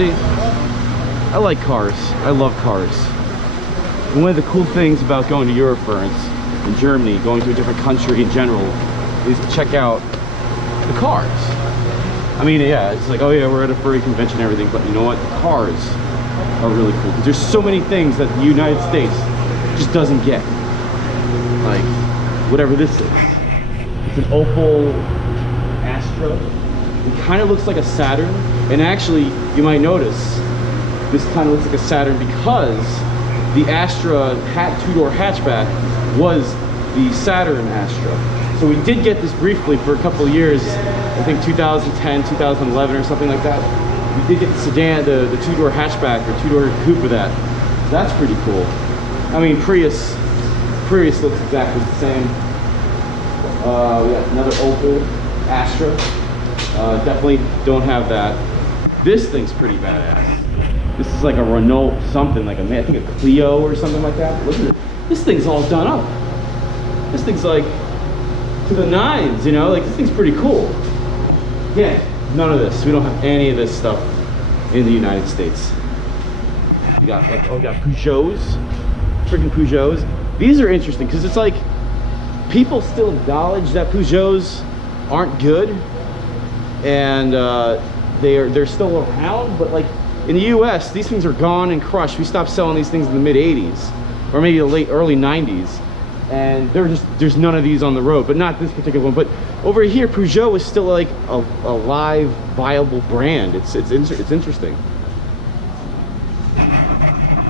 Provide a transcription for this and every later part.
See, I like cars. I love cars. And one of the cool things about going to Eurofurence in Germany, going to a different country in general, is to check out the cars. I mean, yeah, it's like, oh yeah, we're at a furry convention and everything, but you know what? The cars are really cool. Because there's so many things that the United States just doesn't get. Like, whatever this is. It's an Opel Astra. It kind of looks like a Saturn. And actually, you might notice, this kind of looks like a Saturn because the Astra two-door hatchback was the Saturn Astra. So we did get this briefly for a couple of years, I think 2010, 2011 or something like that. We did get the sedan, the two-door hatchback or two-door coupe with that. That's pretty cool. I mean, Prius looks exactly the same. We got another Opel Astra. Definitely don't have that. This thing's pretty badass. This is like a Renault something, like I think a Clio or something like that. Look at it. This thing's all done up. This thing's like to the nines, you know? Like, this thing's pretty cool. Yeah, none of this. We don't have any of this stuff in the United States. We got like, oh, we got Peugeots, freaking Peugeots. These are interesting because it's like people still acknowledge that Peugeots aren't good, and they're still around, but like in the US, these things are gone and crushed. We stopped selling these things in the mid 80s or maybe the early 90s, and there's none of these on the road, but not this particular one. But over here, Peugeot is still like a live, viable brand. It's interesting.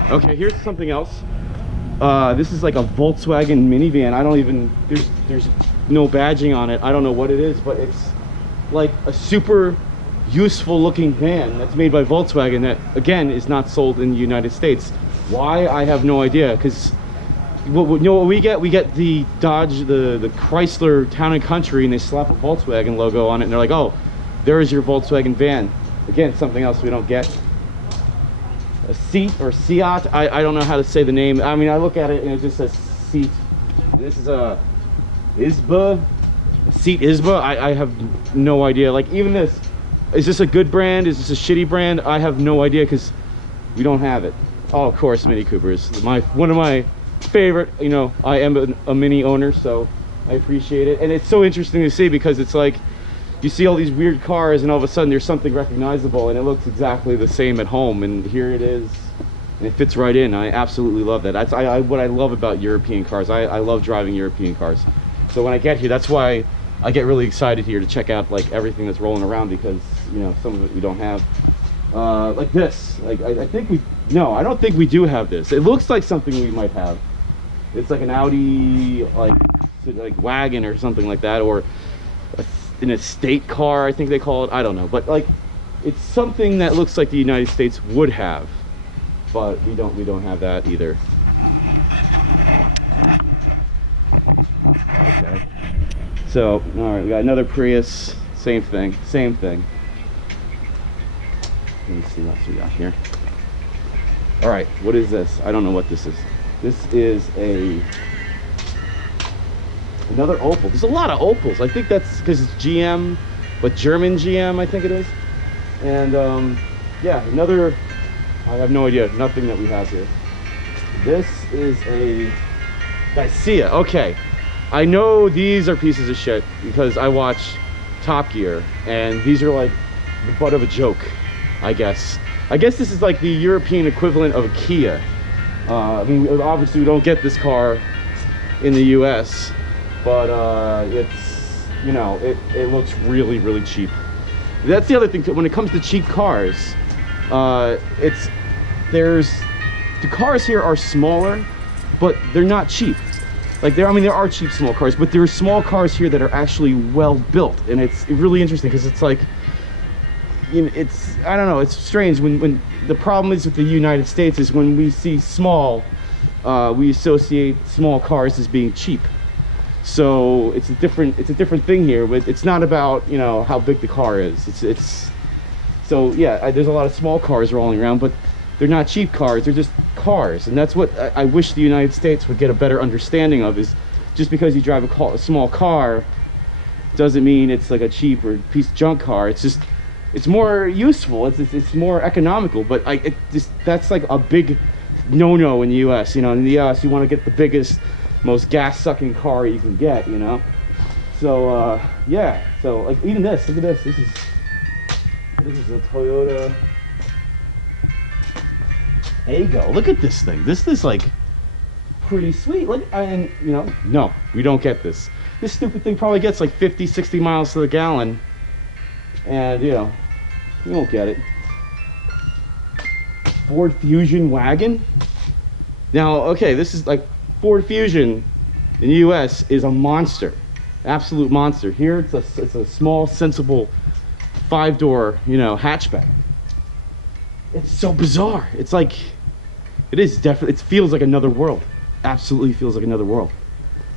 Okay, here's something else. This is like a Volkswagen Minivan. I don't even, there's no badging on it. I don't know what it is, but it's like a super useful looking van that's made by Volkswagen that, again, is not sold in the United States. Why? I have no idea, because you know what we get? We get the Dodge, the Chrysler Town and Country, and they slap a Volkswagen logo on it, and they're like, oh, there's your Volkswagen van. Again, something else we don't get. A Seat or Seat, I don't know how to say the name. I mean, I look at it and it just says Seat. This is a ISBA, Seat ISBA. I have no idea. Like, even this, is this a good brand? Is this a shitty brand? I have no idea, because we don't have it. Oh, of course, Mini Coopers. One of my favorite, you know, I am a Mini owner, so I appreciate it. And it's so interesting to see, because it's like, you see all these weird cars and all of a sudden there's something recognizable and it looks exactly the same at home, and here it is, and it fits right in. I absolutely love that. That's what I love about European cars. I love driving European cars. So when I get here, that's why I get really excited here to check out like everything that's rolling around, because, you know, some of it we don't have. Like this, like I don't think we do have this. It looks like something we might have. It's like an Audi like Wagon or something like that, or an estate car, I think they call it. I don't know, but like, it's something that looks like the United States would have, but we don't have that either. Okay, so all right, we got another Prius. Same thing. Let me see what else we got here. All right, what is this? I don't know what this is. This is another Opel. There's a lot of Opels. I think that's because it's GM, but German GM, I think it is. And yeah, another, I have no idea, nothing that we have here. This is a Dacia. Okay, I know these are pieces of shit because I watch Top Gear, and these are like the butt of a joke, I guess. I guess this is like the European equivalent of a Kia. I mean, obviously we don't get this car in the US, but it's, you know, it looks really, really cheap. That's the other thing too. When it comes to cheap cars, the cars here are smaller, but they're not cheap. Like, there are cheap small cars, but there are small cars here that are actually well built, and it's really interesting, because it's like, you know, I don't know, it's strange when the problem is with the United States is when we see small, we associate small cars as being cheap. So it's a different thing here, but it's not about, you know, how big the car is. So yeah, there's a lot of small cars rolling around, but they're not cheap cars, they're just cars. And that's what I wish the United States would get a better understanding of, is just because you drive a small car doesn't mean it's like a cheap or piece of junk car. It's just it's more useful. It's more economical. But that's like a big no-no in the U.S. You know, in the U.S. you want to get the biggest, most gas-sucking car you can get. You know, so yeah. So like even this, look at this. This is a Toyota Aygo. Look at this thing. This is like pretty sweet. Like, and you know, no, we don't get this. This stupid thing probably gets like 50, 60 miles to the gallon, and you know, we won't get it. Ford Fusion Wagon. Now, okay, this is like Ford Fusion in the U.S. is a monster, absolute monster. Here, it's a small, sensible 5-door, you know, hatchback. It's so bizarre. It's like, it is definitely. It feels like another world. Absolutely feels like another world.